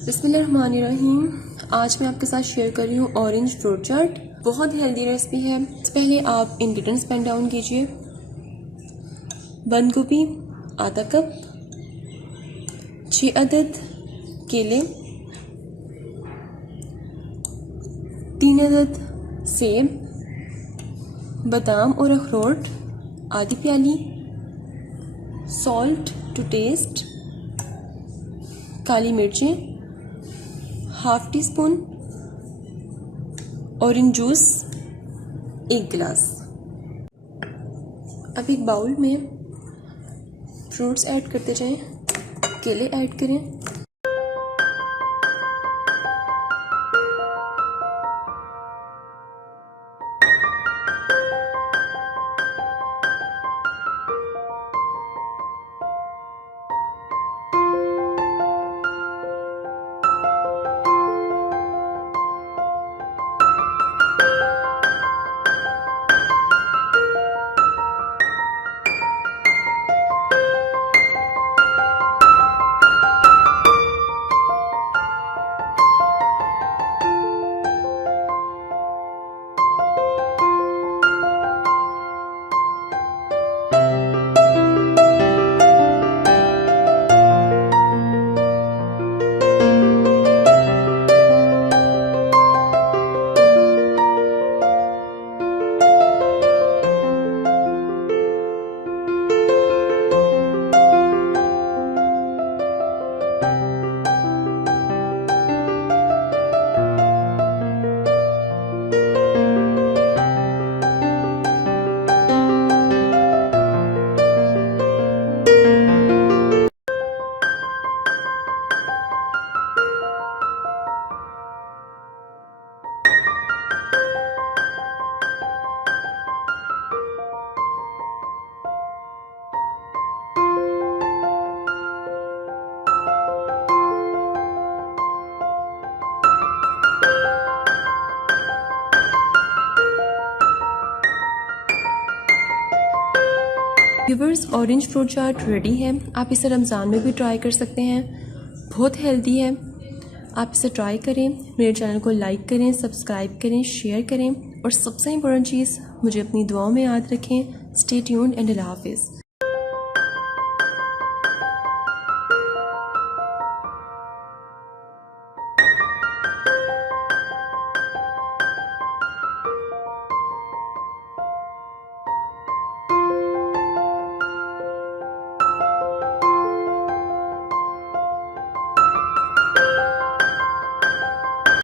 बिस्मिल्लाहिर्रहमानिर्रहीम। आज मैं आपके साथ शेयर कर रही हूँ ऑरेंज फ्रूट चाट। बहुत हेल्दी रेसिपी है। इससे पहले आप इंग्रेडिएंट्स पेन डाउन कीजिए। बंद गोभी आधा कप, 6 अदद केले, 3 अदद सेब, बादाम और अखरोट आधी प्याली, सॉल्ट टू टेस्ट, काली मिर्चें half tea spoon, orange juice 1 गिलास। अब एक बाउल में फ्रूट्स ऐड करते जाएं। केले ऐड करें, व्यूअर्स ऑरेंज फ्रूट चाट रेडी है। आप इसे रमज़ान में भी ट्राई कर सकते हैं। बहुत हेल्दी है, आप इसे ट्राई करें। मेरे चैनल को लाइक करें, सब्सक्राइब करें, शेयर करें और सबसे इम्पोर्टेंट चीज़, मुझे अपनी दुआओं में याद रखें। स्टे ट्यून्ड एंड अल्लाह हाफिज़।